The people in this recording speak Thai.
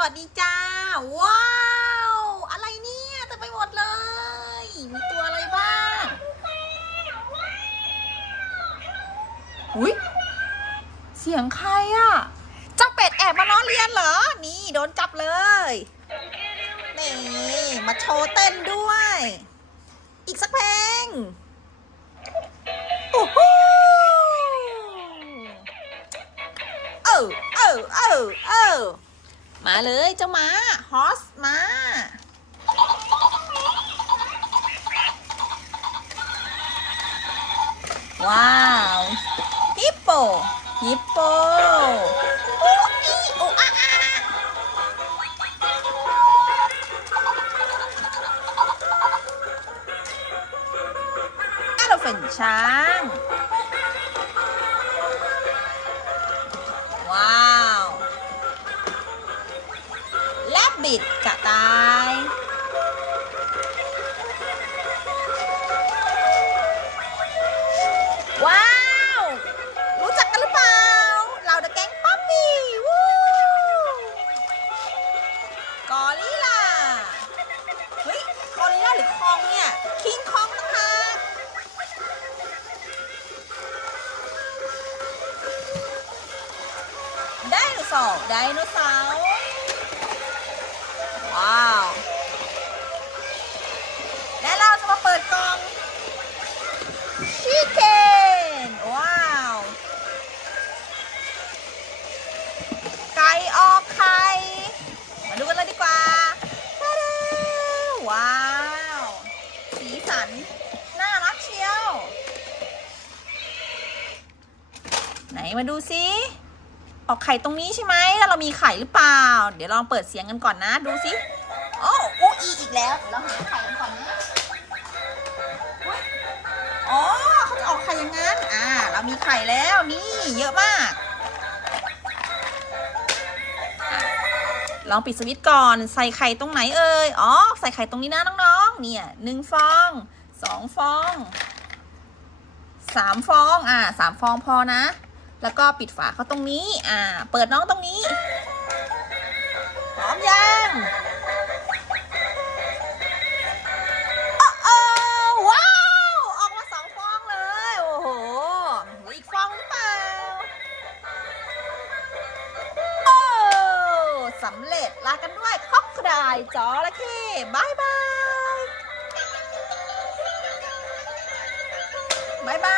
วัสดีจ้า ว้าว อะไรเนี่ยเต็มไปหมดเลย มีตัวอะไรบ้างอุ้ยเสียงใครอะเจ้าเป็ดแอบมาล้อเลียนเหรอ นี่โดนจับเลย นี่ มาโชว์เต้นด้วย อีกสักเพลงโอ้โหเออเออเออเออ มาเลยเจ้าม้าฮอสมาว้าวฮิปโปฮิปโปอูอีอูอาอาแอลเฟนช้าง บบิดกระต่ายว้าว รู้จักกันหรือเปล่า เราเดอะแก๊งป๊อปปี้วู้กอริลลาเฮ้ยกอริลลาหรือคองเนี่ย คิงคองต่างหากไดโนเสาร์ไดโนเสาร์ ว้าว และเราจะมาเปิดกล่องชิคเก้นว้าว ไก่ออกไข่ มาดูกันเลยดีกว่าตาดาว้าว สีสัน น่ารักเชียว ไหนมาดูซิ ออกไข่ตรงนี้ใช่ไหมแล้วเรามีไข่หรือเปล่า เดี๋ยวลองเปิดเสียงกันก่อนนะ ดูซิโอ้โอูอีอีกแล้ว เราหาไข่กันก่อนนะอ๋อเขาจะออกไข่อย่างนั้น อ่า เรามีไข่แล้วนี่ เยอะมากลองปิดสวิตช์ก่อน ใส่ไข่ตรงไหนเอ่ย อ๋อ ใส่ไข่ตรงนี้นะน้องๆ เนี่ยหนึ่งฟองสองฟองสามฟอง อ่าสามฟองพอนะ แล้วก็ปิดฝาเขาตรงนี้ อ่า เปิดน้องตรงนี้พร้อมยังโอ้โอ้ว้าว ออกมาสองฟองเลย โอ้โหอีกฟองหรือเปล่า โอ้สำเร็จ ลากันด้วยคอกกระดายจอระเข้บายบายบายบาย